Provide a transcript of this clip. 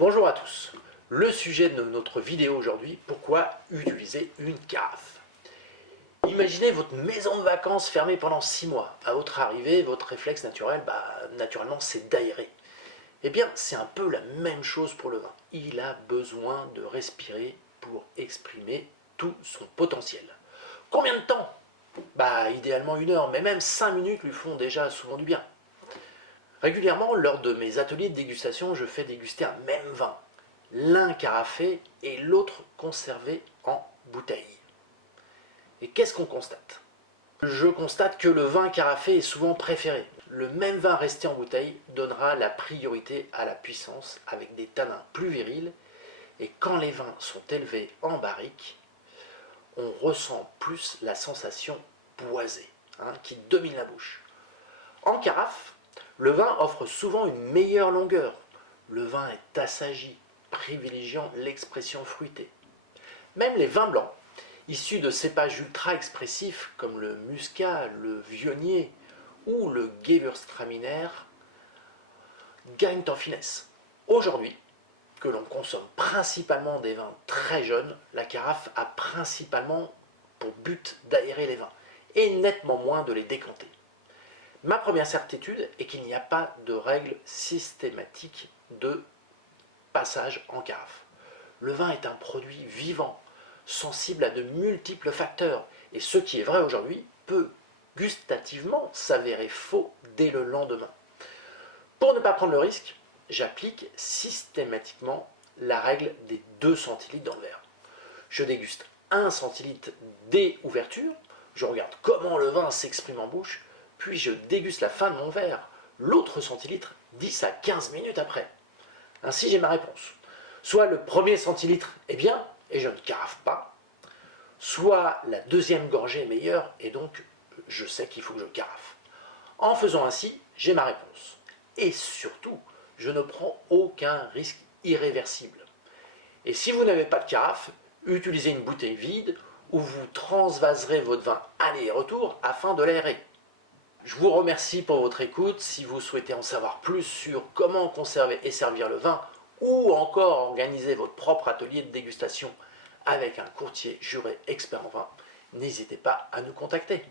Bonjour à tous. Le sujet de notre vidéo aujourd'hui, pourquoi utiliser une carafe? Imaginez votre maison de vacances fermée pendant 6 mois. À votre arrivée, votre réflexe naturel, naturellement, c'est d'aérer. Eh bien, c'est un peu la même chose pour le vin. Il a besoin de respirer pour exprimer tout son potentiel. Combien de temps? Idéalement 1 heure, mais même 5 minutes lui font déjà souvent du bien. Régulièrement, lors de mes ateliers de dégustation, je fais déguster un même vin, l'un carafé et l'autre conservé en bouteille. Et qu'est-ce qu'on constate? Je constate que le vin carafé est souvent préféré. Le même vin resté en bouteille donnera la priorité à la puissance avec des tanins plus virils, et quand les vins sont élevés en barrique, on ressent plus la sensation boisée qui domine la bouche. En carafe, le vin offre souvent une meilleure longueur. Le vin est assagi, privilégiant l'expression fruitée. Même les vins blancs, issus de cépages ultra expressifs comme le muscat, le vionnier ou le gewürztraminer, gagnent en finesse. Aujourd'hui, que l'on consomme principalement des vins très jeunes, la carafe a principalement pour but d'aérer les vins et nettement moins de les décanter. Ma première certitude est qu'il n'y a pas de règle systématique de passage en carafe. Le vin est un produit vivant, sensible à de multiples facteurs, et ce qui est vrai aujourd'hui peut gustativement s'avérer faux dès le lendemain. Pour ne pas prendre le risque, j'applique systématiquement la règle des 2 centilitres dans le verre. Je déguste 1 centilitre dès ouverture, je regarde comment le vin s'exprime en bouche, puis je déguste la fin de mon verre, l'autre centilitre 10 à 15 minutes après. Ainsi j'ai ma réponse. Soit le premier centilitre est bien et je ne carafe pas, soit la deuxième gorgée est meilleure et donc je sais qu'il faut que je carafe. En faisant ainsi, j'ai ma réponse. Et surtout, je ne prends aucun risque irréversible. Et si vous n'avez pas de carafe, utilisez une bouteille vide où vous transvaserez votre vin aller et retour afin de l'aérer. Je vous remercie pour votre écoute. Si vous souhaitez en savoir plus sur comment conserver et servir le vin, ou encore organiser votre propre atelier de dégustation avec un courtier juré expert en vin, n'hésitez pas à nous contacter.